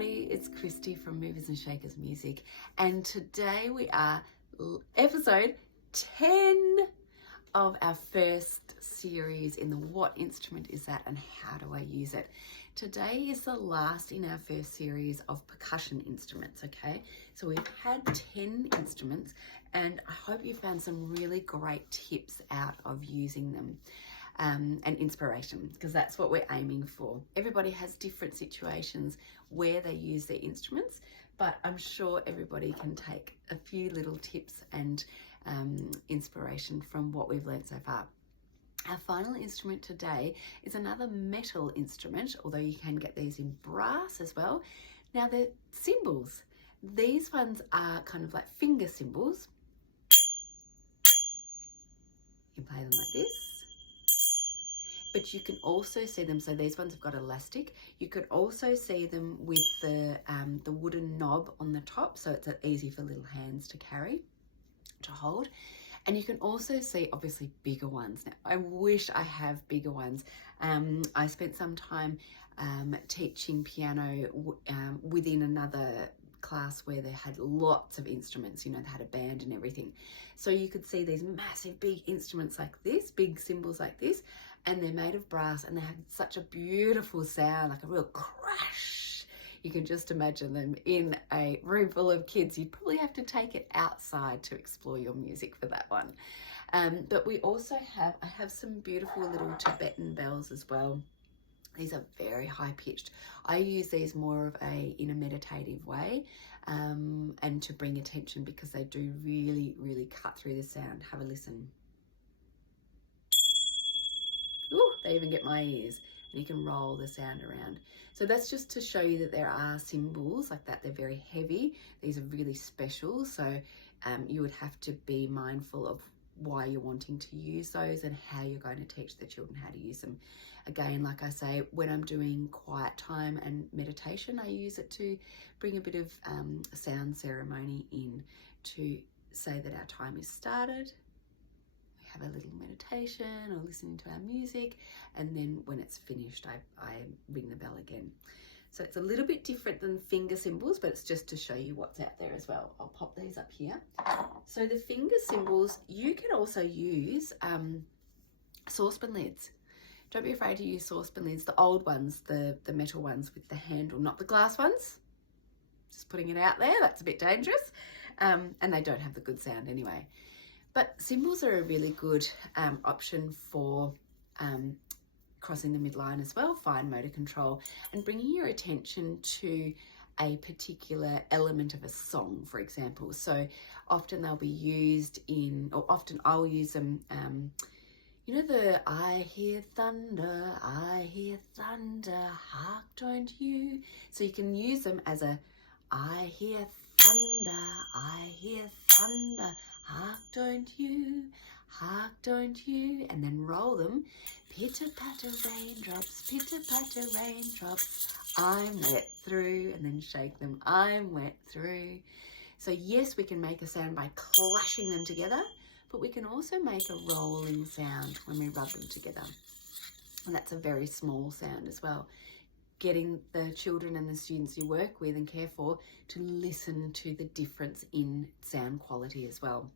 everybody, it's Christy from Movers and Shakers Music, and today we are episode 10 of our first series in the What Instrument Is That and How Do I Use It. Today is the last in our first series of percussion instruments, okay? So we've had 10 instruments and I hope you found some really great tips out of using them. And inspiration, because that's what we're aiming for. Everybody has different situations where they use their instruments, but I'm sure everybody can take a few little tips and inspiration from what we've learned so far. Our final instrument today is another metal instrument, although you can get these in brass as well. Now they're cymbals. These ones are kind of like finger cymbals. You can play them like this. But you can also see them, so these ones have got elastic. You could also see them with the wooden knob on the top, so it's easy for little hands to carry, to hold. And you can also see obviously bigger ones. Now, I wish I have bigger ones. I spent some time teaching piano within another class where they had lots of instruments, you know, they had a band and everything. So you could see these massive big instruments like this, big cymbals like this, and they're made of brass and they have such a beautiful sound, like a real crash. You can just imagine them in a room full of kids. You'd probably have to take it outside to explore your music for that one. But we also have, I have some beautiful little Tibetan bells as well. These are very high pitched. I use these more in a meditative way and to bring attention, because they do really, really cut through the sound. Have a listen. Ooh, they even get my ears, and you can roll the sound around. So that's just to show you that there are cymbals like that. They're very heavy. These are really special. So you would have to be mindful of why you're wanting to use those and how you're going to teach the children how to use them. Again, like I say, when I'm doing quiet time and meditation, I use it to bring a bit of sound ceremony in to say that our time is started. We have a little meditation or listening to our music, and then when it's finished, I ring the bell again. So it's a little bit different than finger cymbals, but it's just to show you what's out there as well. I'll pop these up here. So the finger cymbals, you can also use saucepan lids. Don't be afraid to use saucepan lids, the old ones, the metal ones with the handle, not the glass ones. Just putting it out there, that's a bit dangerous. And they don't have the good sound anyway. But cymbals are a really good option for crossing the midline as well, fine motor control, and bringing your attention to a particular element of a song, for example. So often they'll be used in, or often I'll use them, you know, the I hear thunder, hark don't you. So you can use them as a I hear thunder, hark don't you, and then roll them. Pitter patter raindrops, I'm wet through, and then shake them, I'm wet through. So yes, we can make a sound by clashing them together, but we can also make a rolling sound when we rub them together. And that's a very small sound as well. Getting the children and the students you work with and care for to listen to the difference in sound quality as well.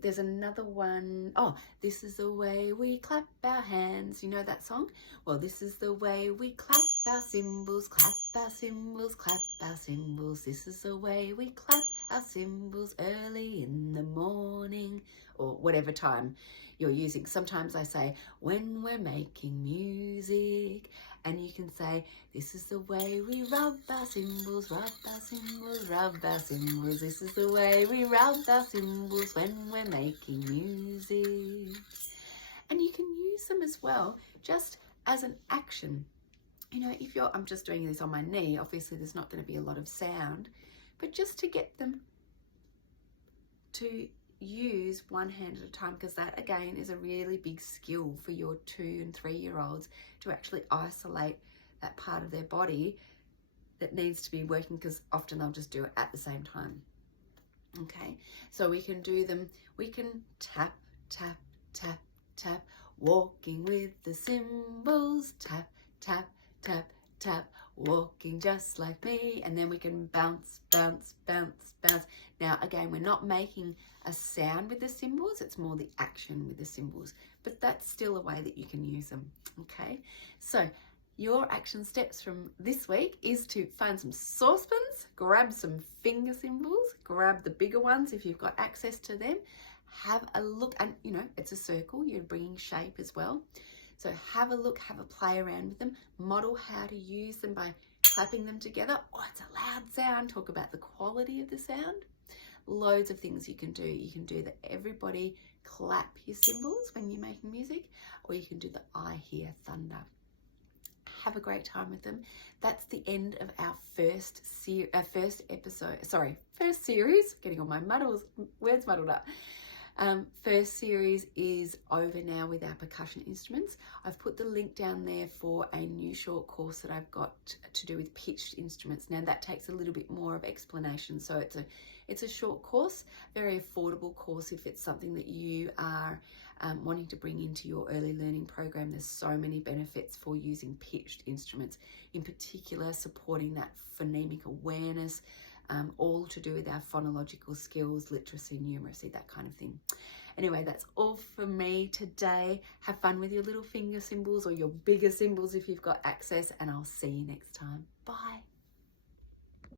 There's another one. Oh, this is the way we clap our hands. You know that song? Well, this is the way we clap our cymbals, clap our cymbals, clap our cymbals. This is the way we clap our cymbals early in the morning, or whatever time you're using. Sometimes I say when we're making music, and you can say this is the way we rub our cymbals, rub our cymbals, rub our cymbals. This is the way we rub our cymbals when we're making music. And you can use them as well just as an action. You know, if I'm just doing this on my knee, obviously there's not going to be a lot of sound, but just to get them to use one hand at a time, because that again is a really big skill for your 2 and 3 year olds, to actually isolate that part of their body that needs to be working, because often they'll just do it at the same time. Okay, so we can do them, we can tap, tap, tap, tap, walking with the cymbals, tap, tap, tap, tap, walking just like me, and then we can bounce, bounce, bounce, bounce. Now again, we're not making a sound with the cymbals, it's more the action with the cymbals, but that's still a way that you can use them. Okay, so your action steps from this week is to find some saucepans, grab some finger cymbals, grab the bigger ones if you've got access to them, have a look, and you know, it's a circle, you're bringing shape as well. So have a look, have a play around with them, model how to use them by clapping them together. Oh, it's a loud sound. Talk about the quality of the sound. Loads of things you can do. You can do the everybody clap your cymbals when you're making music, or you can do the I hear thunder. Have a great time with them. That's the end of our first series, getting all my words muddled up. First series is over now with our percussion instruments. I've put the link down there for a new short course that I've got to do with pitched instruments. Now that takes a little bit more of explanation, so it's a short course, very affordable course if it's something that you are wanting to bring into your early learning program. There's so many benefits for using pitched instruments, in particular supporting that phonemic awareness, all to do with our phonological skills, literacy, numeracy, that kind of thing. Anyway, that's all for me today. Have fun with your little finger cymbals or your bigger cymbals if you've got access, and I'll see you next time. Bye.